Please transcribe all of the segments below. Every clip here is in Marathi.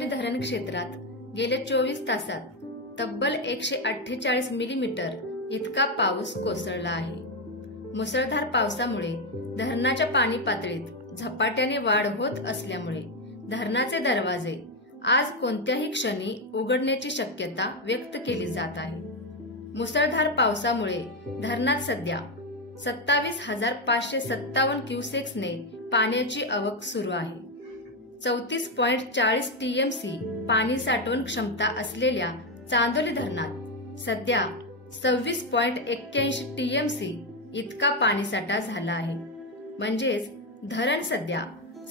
चांदोली धरण क्षेत्रात गेल्या 24 तासात तब्बल 148 मिलीमीटर इतका पाऊस कोसळला आहे। मुसळधार पावसामुळे धरणाच्या पाणी पातळीत झपाट्याने वाढ होत असल्यामुळे धरणाचे दरवाजे आज कोणत्याही क्षणी उघडण्याची शक्यता व्यक्त केली जात आहे। मुसळधार पावसामुळे धरणात सध्या 27,557 क्युसेक्सने पाण्याची आवक सुरू आहे। 34.40 टीएमसी पाणी साठवण क्षमता असलेल्या चांदोली धरणात सध्या 26.81 टीएमसी इतका पाणीसाठा झाला आहे। म्हणजेच धरण सध्या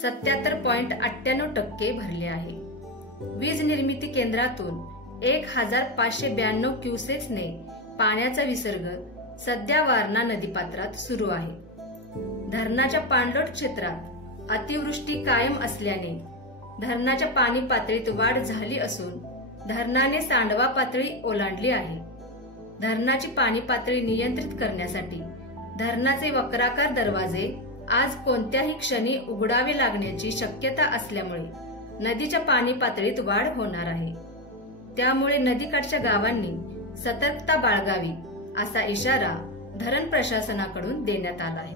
77.98% भरले आहे। वीज निर्मिती केंद्रातून 1,592 क्युसेक्सने पाण्याचा विसर्ग सध्या वारणा नदीपात्रात सुरू आहे। धरणाच्या पाणलोट क्षेत्रात अतिवृष्टी कायम असल्याने धरणाच्या पाणी पातळीत वाढ झाली असून धरणाने सांडवा पातळी ओलांडली आहे। धरणाची पाणी पातळी नियंत्रित करण्यासाठी धरणाचे वक्राकार दरवाजे आज कोणत्याही क्षणी उघडावे लागण्याची शक्यता असल्यामुळे नदीच्या पाणी पातळीत वाढ होणार आहे। त्यामुळे नदीकाठच्या गावांनी सतर्कता बाळगावी असा इशारा धरण प्रशासनाकडून देण्यात आला आहे।